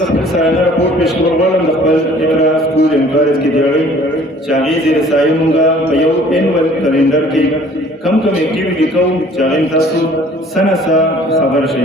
سالانه راپور پیش کول غواړم د خپل اقرا school and college کې دیاړي چې هغې زیر سایه مونږه په یو انول کلندر کې کم ایکټیویټي کوو چې هغې تاسو څه نه څه خبر شئ.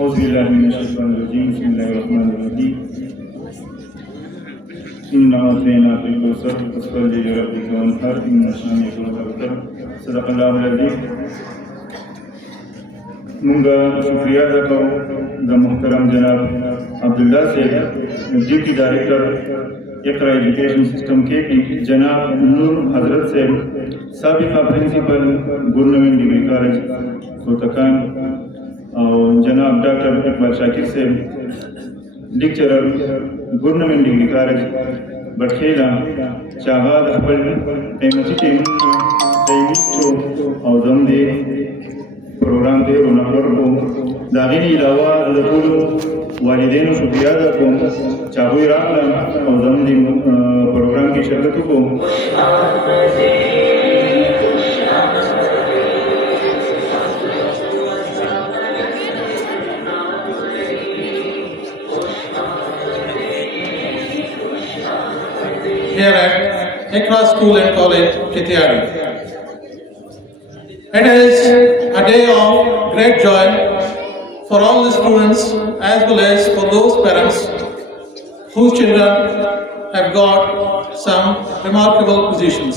أعوذ بالله من الشيطان الرجيم. بسم الله الرحمن الرحيم. إنا أعطيناك الكوثر فصل لربك وانحر إن شانئك هو الأبتر. صدق الله العظيم. مونږه شکریہ ادا کوو د محترم جناب عبدالله صاحب ډیپټي ډایریکټر اقرا ایجوکیشن سسٹم کے جناب نور حضرت صاحب سابقہ پرنسپل گورنمنٹ ڈگری کالج کوتکان اور جناب ڈاکٹر اقبال شاکر صاحب لیکچرر گورنمنٹ ڈگری کالج بٹخیلا چاغاد خپل قیمتي ټیمونو او زم دې پروګرام دی ورنکړ کوم دا غیر علاوه د ټولو والدینو شکریہ ادا کوم چې هغوی راغلل او زموږ دې پروګرام کې شرکت وکړو. Here at Iqra School and College, Kitiyadi. It is a day of great joy for all the students as well as for those parents whose children have got some remarkable positions.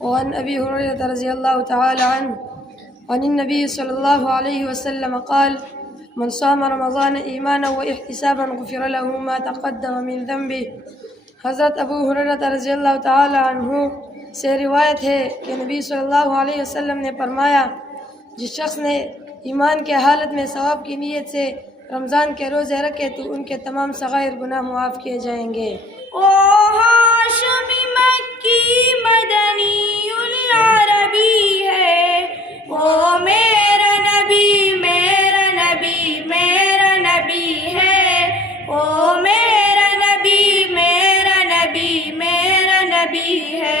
وعن أبي هريرة رضي الله تعالى عنه عن النبي صلى الله عليه وسلم قال: من صام رمضان ایمانا و احتسابا غفر له ما تقدم من ذنبه. حضرت ابو ہریرہ رضی اللہ تعالی عنہ سے روایت ہے کہ نبی صلی اللہ علیہ وسلم نے فرمایا: جس شخص نے ایمان کے حالت میں ثواب کی نیت سے رمضان کے روزے رکھے تو ان کے تمام صغائر گناہ معاف کیے جائیں گے. او ہاشمی مکی مدنی العربی ہے، او میرا نبی میرا نبی میرا نبی ہے، او میرا نبی میرا نبی میرا نبی ہے.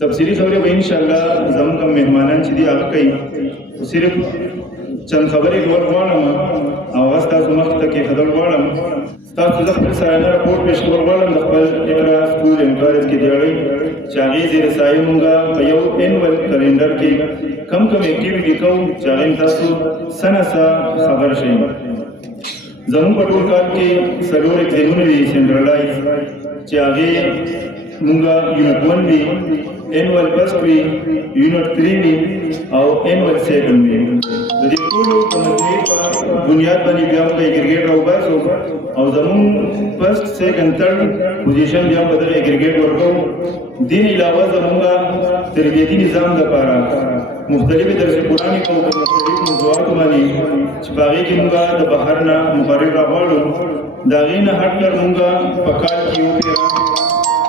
تفصیلی خبرې به انشاءالله زموږ کوم مهمانان چې دي هغه کوي. صرف چند خبرې کول غواړم او هغه ستاسو مخې ته کېښودل غواړم. ستاسو زه خپل سالانه راپور پیش کول غواړم د خپل اقرا سکول اینډ کالج کې دیاړي چې هغې زیر سایه مونږه په یو انول کلندر کې کم ایکټیویټي کوو چې هغې تاسو څه نه څه خبر شئ. زموږ په ټول کال کې 4 ایگزامونه دي سینټرلایز چې هغې مونږه یونټ 1 وي، انول فرسټ وي، یونټ 3 وي او انول سیکنډ وي. د دې ټولو په مجموعي په بنیاد باندې بیا موږ اګریګیټ راوباسو او زموږ فرسټ سیکنډ تھرډ پوزیشن بیا په دغه اګریګیټ ورکوو. دې علاوه زموږ تربیتي نظام لپاره مختلفې درس قرآني کوو په مختلفو موضوعاتو باندې چې په هغې کې موږ د بهر نه مقرر راغواړو. د هغې نه هټ کر موږ په کال کې یو پیره